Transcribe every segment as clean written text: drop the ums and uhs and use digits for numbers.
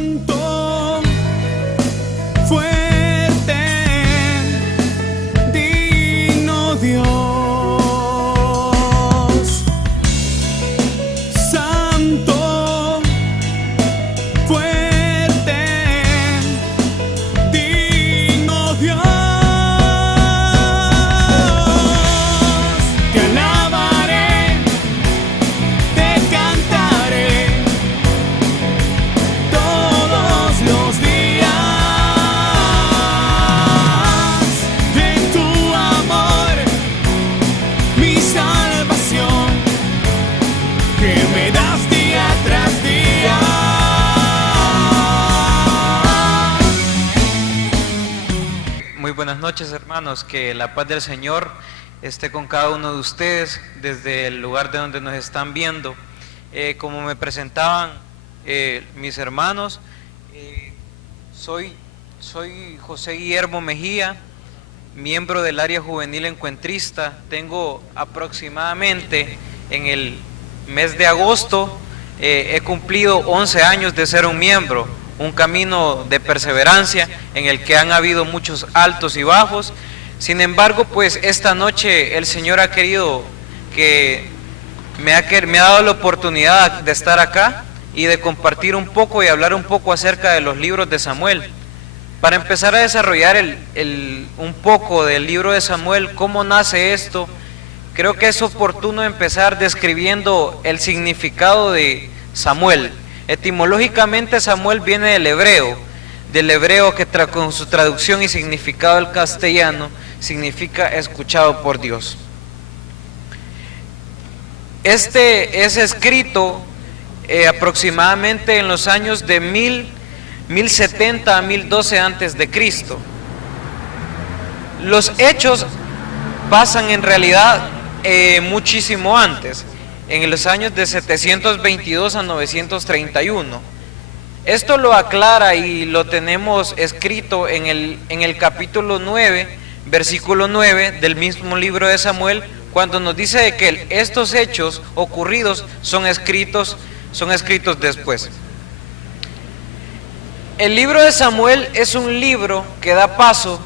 Santo, fuerte, digno Dios. Santo, fuerte, digno Dios. Te alabaré, te cantaré todos los días de tu amor, mi salvación, que me das día tras día. Muy buenas noches, hermanos, que la paz del Señor esté con cada uno de ustedes desde el lugar de donde nos están viendo. Como me presentaban mis hermanos, soy José Guillermo Mejía, miembro del área juvenil encuentrista. Tengo aproximadamente, en el mes de agosto, he cumplido 11 años de ser un miembro, un camino de perseverancia en el que han habido muchos altos y bajos. Sin embargo, pues esta noche el Señor ha querido que me ha dado la oportunidad de estar acá y de compartir un poco y hablar un poco acerca de los libros de Samuel. Para empezar a desarrollar un poco del libro de Samuel, cómo nace esto, creo que es oportuno empezar describiendo el significado de Samuel. Etimológicamente Samuel viene del hebreo que con su traducción y significado al castellano significa escuchado por Dios. Este es escrito aproximadamente en los años de 1070 a 1012 antes de Cristo. Los hechos pasan en realidad muchísimo antes, en los años de 722 a 931. Esto lo aclara y lo tenemos escrito en el capítulo 9, versículo 9 del mismo libro de Samuel, cuando nos dice de que estos hechos ocurridos son escritos después. El libro de Samuel es un libro que da paso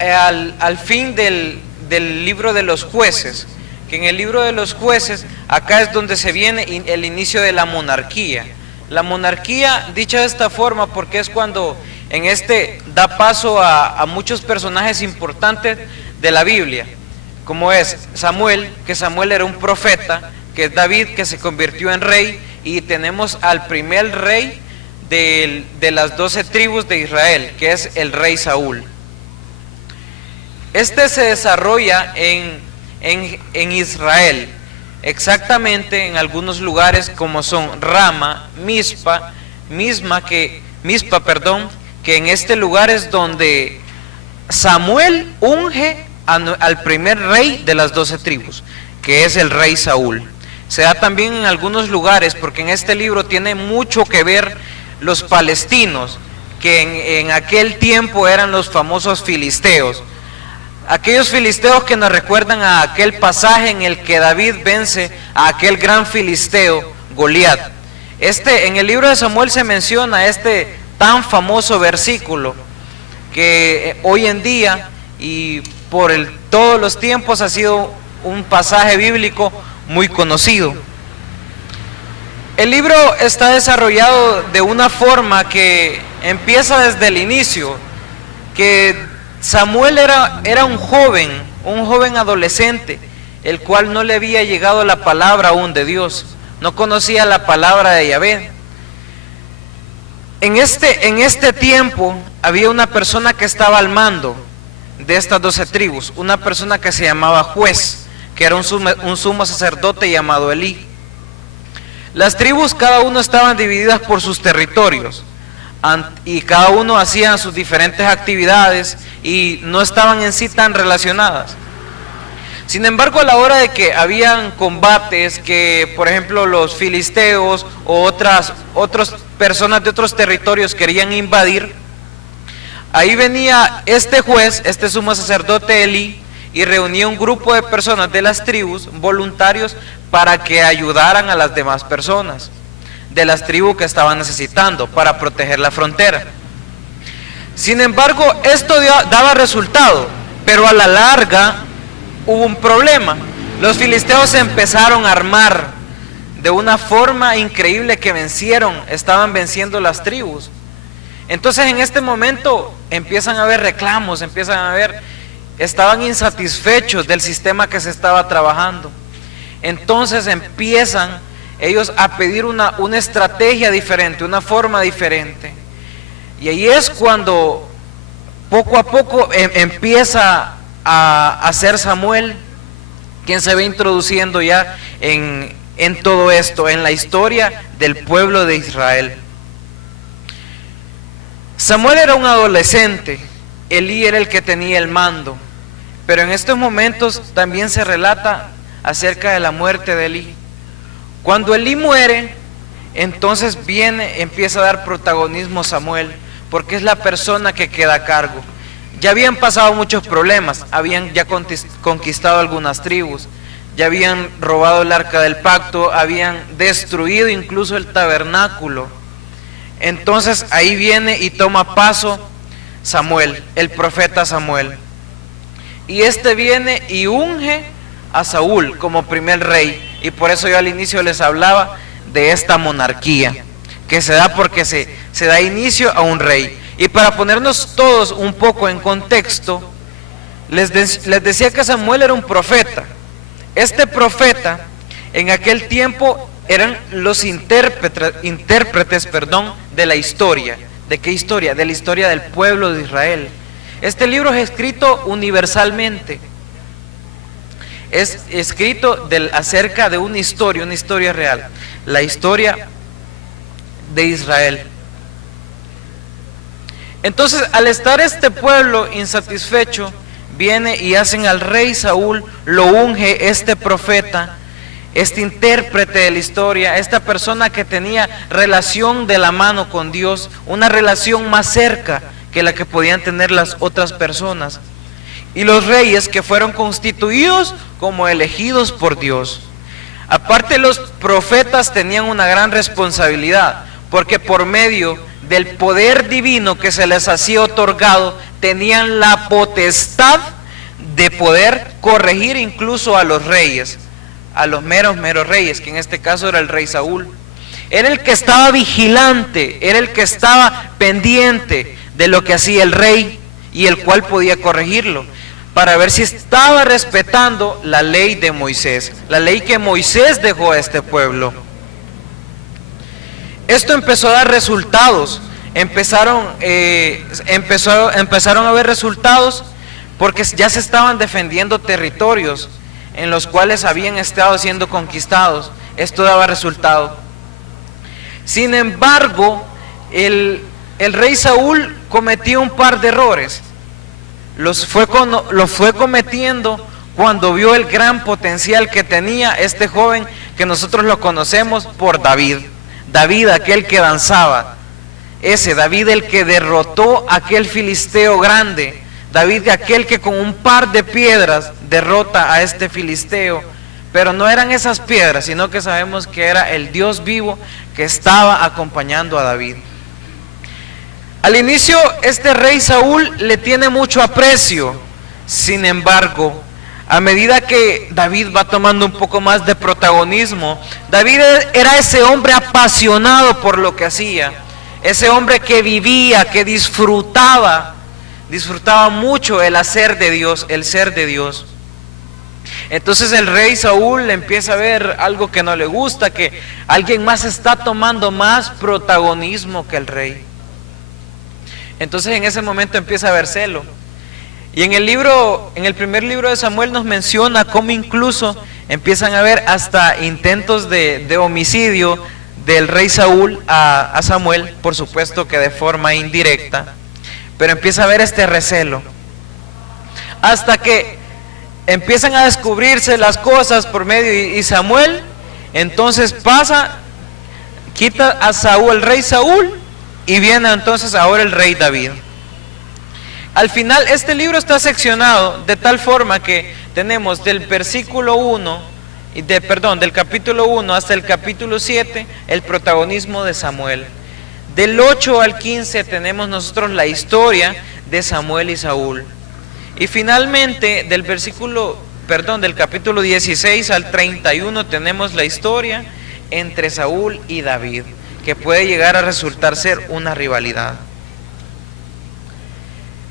al fin del libro de los jueces, que en el libro de los jueces, acá es donde se viene el inicio de la monarquía. La monarquía, dicha de esta forma, porque es cuando en da paso a muchos personajes importantes de la Biblia, como es Samuel, que Samuel era un profeta, que es David, que se convirtió en rey, y tenemos al primer rey de las 12 tribus de Israel, que es el rey Saúl. Este se desarrolla en Israel, exactamente en algunos lugares como son Rama, Mizpa, que en este lugar es donde Samuel unge al primer rey de las 12 tribus, que es el rey Saúl. Se da también en algunos lugares, porque en este libro tiene mucho que ver los palestinos, que en aquel tiempo eran los famosos filisteos. Aquellos filisteos que nos recuerdan a aquel pasaje en el que David vence a aquel gran filisteo, Goliat. En el libro de Samuel se menciona este tan famoso versículo que hoy en día y por todos los tiempos ha sido un pasaje bíblico muy conocido. El libro está desarrollado de una forma que empieza desde el inicio, que Samuel era un joven adolescente, el cual no le había llegado la palabra aún de Dios, no conocía la palabra de Yahvé. En este tiempo había una persona que estaba al mando de estas 12 tribus, una persona que se llamaba juez, que era un sumo sacerdote llamado Elí. Las tribus cada uno estaban divididas por sus territorios, y cada uno hacía sus diferentes actividades y no estaban en sí tan relacionadas. Sin embargo, a la hora de que habían combates, que por ejemplo los filisteos o otras personas de otros territorios querían invadir, ahí venía este juez, este sumo sacerdote Elí, y reunía un grupo de personas de las tribus, voluntarios, para que ayudaran a las demás personas. de las tribus que estaban necesitando para proteger la frontera. Sin embargo, esto daba resultado, pero a la larga hubo un problema. Los filisteos se empezaron a armar de una forma increíble que estaban venciendo las tribus. Entonces en este momento empiezan a haber reclamos, estaban insatisfechos del sistema que se estaba trabajando. Entonces empiezan ellos a pedir una estrategia diferente, una forma diferente. Y ahí es cuando poco a poco empieza a ser Samuel quien se va introduciendo ya en todo esto, en la historia del pueblo de Israel. Samuel era un adolescente, Elí era el que tenía el mando, pero en estos momentos también se relata acerca de la muerte de Elí. Cuando Elí muere, entonces empieza a dar protagonismo Samuel, porque es la persona que queda a cargo. Ya habían pasado muchos problemas, habían ya conquistado algunas tribus, ya habían robado el arca del pacto, habían destruido incluso el tabernáculo. Entonces ahí viene y toma paso Samuel, el profeta Samuel. Y viene y unge a Saúl como primer rey. Y por eso yo al inicio les hablaba de esta monarquía que se da porque se da inicio a un rey. Y para ponernos todos un poco en contexto, les decía que Samuel era un profeta. Este profeta en aquel tiempo eran los intérpretes de la historia. ¿De qué historia? De la historia del pueblo de Israel. Este libro es escrito universalmente. Es escrito acerca de una historia real. La historia de Israel. Entonces, al estar este pueblo insatisfecho, viene y hacen al rey Saúl, lo unge este profeta, este intérprete de la historia, esta persona que tenía relación de la mano con Dios, una relación más cerca que la que podían tener las otras personas. Y los reyes que fueron constituidos como elegidos por Dios. Aparte, los profetas tenían una gran responsabilidad, porque por medio del poder divino que se les hacía otorgado, tenían la potestad de poder corregir incluso a los reyes, a los meros reyes, que en este caso era el rey Saúl. Era el que estaba vigilante, era el que estaba pendiente de lo que hacía el rey y el cual podía corregirlo, para ver si estaba respetando la ley de Moisés, la ley que Moisés dejó a este pueblo. Esto empezó a dar resultados, empezaron a haber resultados porque ya se estaban defendiendo territorios en los cuales habían estado siendo conquistados. Esto daba resultado. Sin embargo, el rey Saúl cometió un par de errores. Los fue cometiendo cuando vio el gran potencial que tenía este joven que nosotros lo conocemos por David. David, aquel que danzaba. David, el que derrotó a aquel filisteo grande. David, aquel que con un par de piedras derrota a este filisteo. Pero no eran esas piedras, sino que sabemos que era el Dios vivo que estaba acompañando a David. Al inicio, este rey Saúl le tiene mucho aprecio. Sin embargo, a medida que David va tomando un poco más de protagonismo, David era ese hombre apasionado por lo que hacía, ese hombre que vivía, que disfrutaba mucho el hacer de Dios, el ser de Dios. Entonces el rey Saúl empieza a ver algo que no le gusta, que alguien más está tomando más protagonismo que el rey. Entonces en ese momento empieza a haber celo. Y en el primer libro de Samuel nos menciona cómo incluso empiezan a haber hasta intentos de homicidio del rey Saúl a Samuel, por supuesto que de forma indirecta, pero empieza a haber este recelo. Hasta que empiezan a descubrirse las cosas por medio y Samuel, entonces quita a Saúl, el rey Saúl, y viene entonces ahora el rey David. Al final este libro está seccionado de tal forma que tenemos del versículo 1 del capítulo 1 hasta el capítulo 7, el protagonismo de Samuel. Del 8 al 15 tenemos nosotros la historia de Samuel y Saúl. Y finalmente del capítulo 16 al 31 tenemos la historia entre Saúl y David, que puede llegar a resultar ser una rivalidad.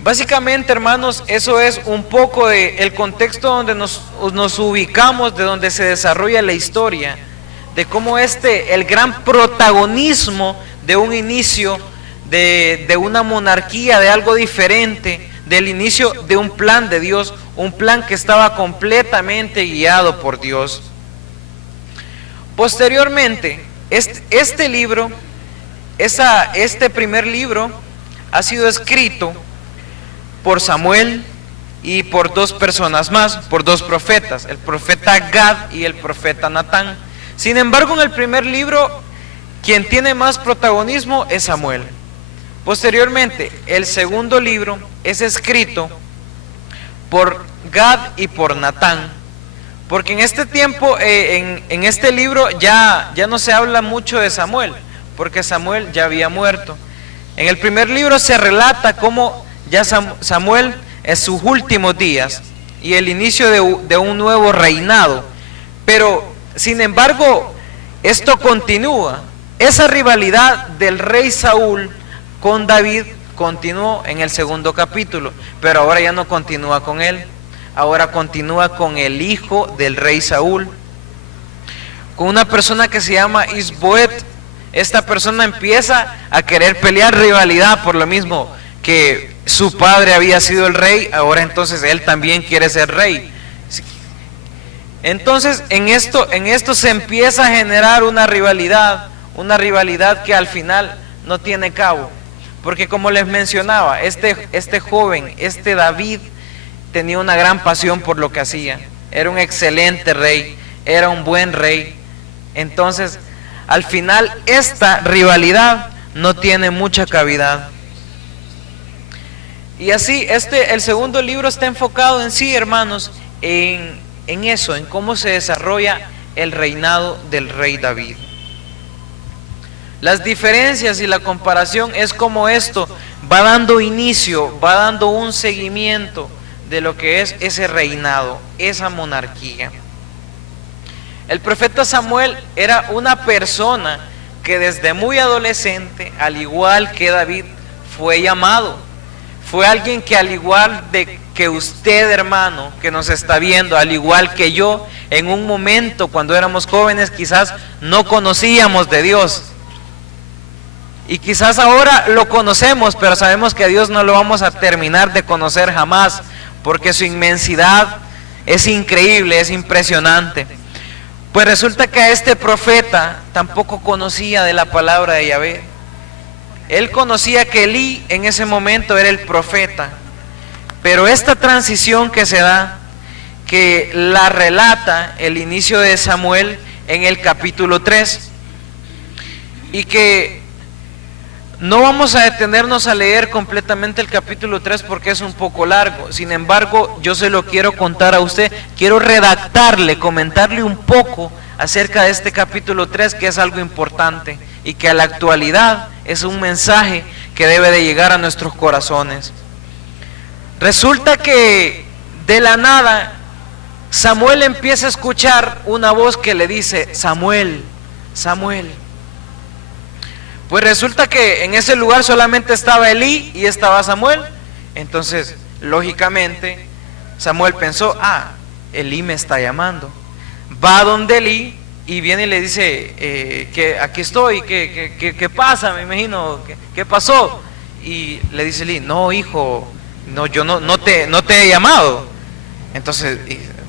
Básicamente, hermanos, eso es un poco del contexto donde nos ubicamos, de donde se desarrolla la historia, de cómo el gran protagonismo de un inicio, de una monarquía, de algo diferente, del inicio de un plan de Dios, un plan que estaba completamente guiado por Dios. Posteriormente, este primer libro ha sido escrito por Samuel y por dos personas más, por dos profetas, el profeta Gad y el profeta Natán. Sin embargo, en el primer libro, quien tiene más protagonismo es Samuel. Posteriormente, el segundo libro es escrito por Gad y por Natán, porque en este tiempo, en este libro ya no se habla mucho de Samuel, porque Samuel ya había muerto. En el primer libro se relata cómo ya Samuel en sus últimos días y el inicio de un nuevo reinado, pero sin embargo esto continúa. Esa rivalidad del rey Saúl con David continuó en el segundo capítulo, pero ahora ya no continúa con él, ahora continúa con el hijo del rey Saúl, con una persona que se llama Isboet. Esta persona empieza a querer pelear rivalidad por lo mismo que su padre había sido el rey, ahora entonces él también quiere ser rey. Entonces en esto se empieza a generar una rivalidad que al final no tiene cabo, porque como les mencionaba, este joven, David, tenía una gran pasión por lo que hacía, era un excelente rey, era un buen rey. Entonces al final esta rivalidad no tiene mucha cavidad. Y así, el segundo libro está enfocado en sí, hermanos, en eso, en cómo se desarrolla el reinado del rey David. Las diferencias y la comparación es como esto va dando inicio, va dando un seguimiento de lo que es ese reinado, esa monarquía. El profeta Samuel era una persona que desde muy adolescente, al igual que David, fue llamado. Fue alguien que, al igual de que usted, hermano, que nos está viendo, al igual que yo, en un momento cuando éramos jóvenes quizás no conocíamos de Dios. Y quizás ahora lo conocemos, pero sabemos que a Dios no lo vamos a terminar de conocer jamás, porque su inmensidad es increíble, es impresionante. Pues resulta que a este profeta tampoco conocía de la palabra de Yahvé. Él conocía que Elí en ese momento era el profeta, pero esta transición que se da, que la relata el inicio de Samuel en el capítulo 3, y que no vamos a detenernos a leer completamente el capítulo 3 porque es un poco largo. Sin embargo, yo se lo quiero contar a usted, quiero redactarle, comentarle un poco acerca de este capítulo 3, que es algo importante y que a la actualidad es un mensaje que debe de llegar a nuestros corazones. Resulta que de la nada Samuel empieza a escuchar una voz que le dice: Samuel, Samuel. Pues resulta que en ese lugar solamente estaba Elí y estaba Samuel. Entonces, lógicamente, Samuel pensó: Elí me está llamando. Va donde Elí y viene y le dice: que aquí estoy, ¿qué pasa? Me imagino, ¿qué pasó? Y le dice Elí: no, hijo, no, yo no te he llamado. Entonces,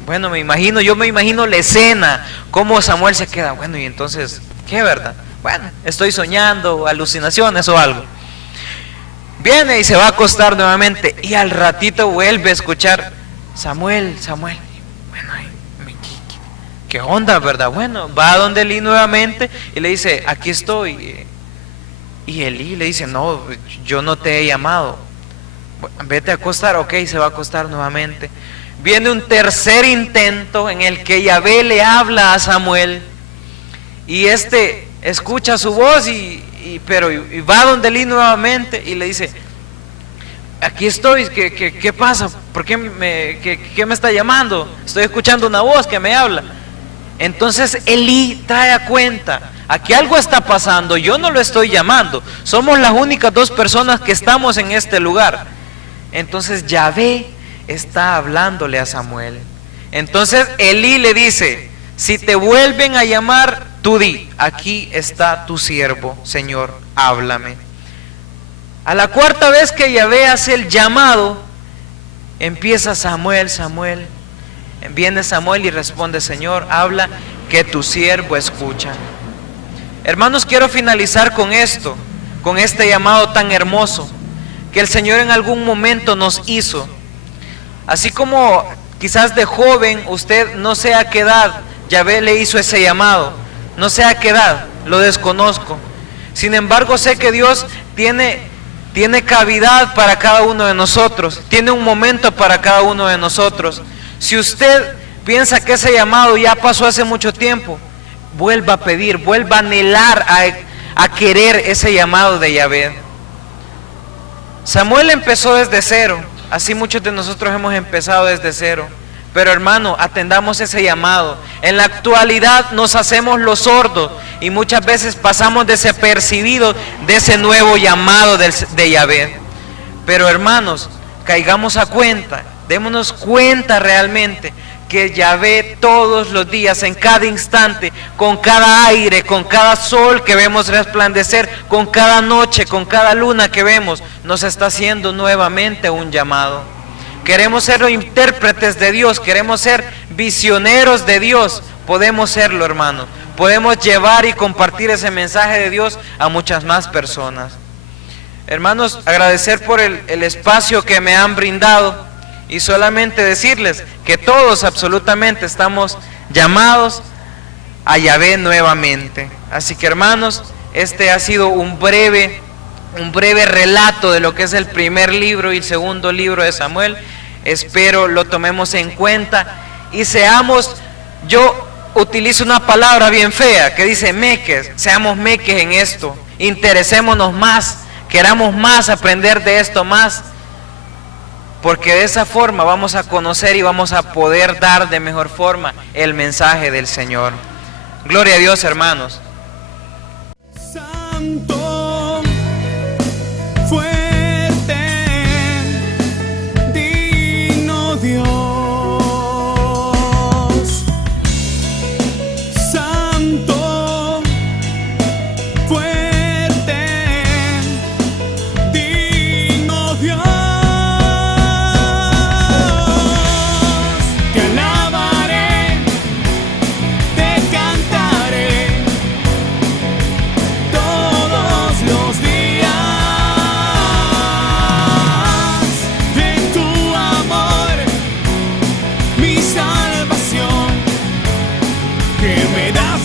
bueno, yo me imagino la escena, cómo Samuel se queda. Bueno, y entonces, ¿qué, verdad? Bueno, estoy soñando, alucinaciones o algo. Viene y se va a acostar nuevamente, y al ratito vuelve a escuchar: Samuel, Samuel. Bueno, ¿qué onda, verdad? Bueno, va a donde Elí nuevamente y le dice: aquí estoy. Y Elí le dice: no, yo no te he llamado. Vete a acostar. Ok, se va a acostar nuevamente. viene un tercer intento en el que Yahvé le habla a Samuel, y este escucha su voz y va donde Elí nuevamente y le dice: aquí estoy, ¿qué pasa? ¿Por qué me está llamando? Estoy escuchando una voz que me habla. Entonces Elí trae a cuenta: aquí algo está pasando, yo no lo estoy llamando, somos las únicas dos personas que estamos en este lugar. Entonces Yahvé está hablándole a Samuel. Entonces Elí le dice: si te vuelven a llamar, tú di: aquí está tu siervo, Señor, háblame. A la cuarta vez que Yahvé hace el llamado, empieza Samuel. Viene Samuel y responde: Señor, habla, que tu siervo escucha. Hermanos, quiero finalizar con esto, con este llamado tan hermoso que el Señor en algún momento nos hizo. Así como quizás de joven, usted no sé a qué edad Yahvé le hizo ese llamado, no sé a qué edad, lo desconozco. Sin embargo, sé que Dios tiene cavidad para cada uno de nosotros, tiene un momento para cada uno de nosotros. Si usted piensa que ese llamado ya pasó hace mucho tiempo, vuelva a pedir, vuelva a anhelar, a querer ese llamado de Yahvé. Samuel empezó desde cero, así muchos de nosotros hemos empezado desde cero. Pero hermano, atendamos ese llamado. En la actualidad nos hacemos los sordos y muchas veces pasamos desapercibidos de ese nuevo llamado de Yahvé. Pero hermanos, caigamos a cuenta, démonos cuenta realmente que Yahvé todos los días, en cada instante, con cada aire, con cada sol que vemos resplandecer, con cada noche, con cada luna que vemos, nos está haciendo nuevamente un llamado. Queremos ser intérpretes de Dios, queremos ser visioneros de Dios. Podemos serlo, hermano. Podemos llevar y compartir ese mensaje de Dios a muchas más personas. Hermanos, agradecer por el espacio que me han brindado y solamente decirles que todos absolutamente estamos llamados a Yahvé nuevamente. Así que hermanos, este ha sido un breve relato de lo que es el primer libro y el segundo libro de Samuel. Espero lo tomemos en cuenta y seamos, yo utilizo una palabra bien fea que dice meques, seamos meques en esto, interesémonos más, queramos más aprender de esto más, porque de esa forma vamos a conocer y vamos a poder dar de mejor forma el mensaje del Señor. Gloria a Dios, hermanos. Santo, fuerte, digno Dios. Santo, fuerte, digno Dios. Te alabaré, te cantaré todos los días de tu amor, mi salvación, que me das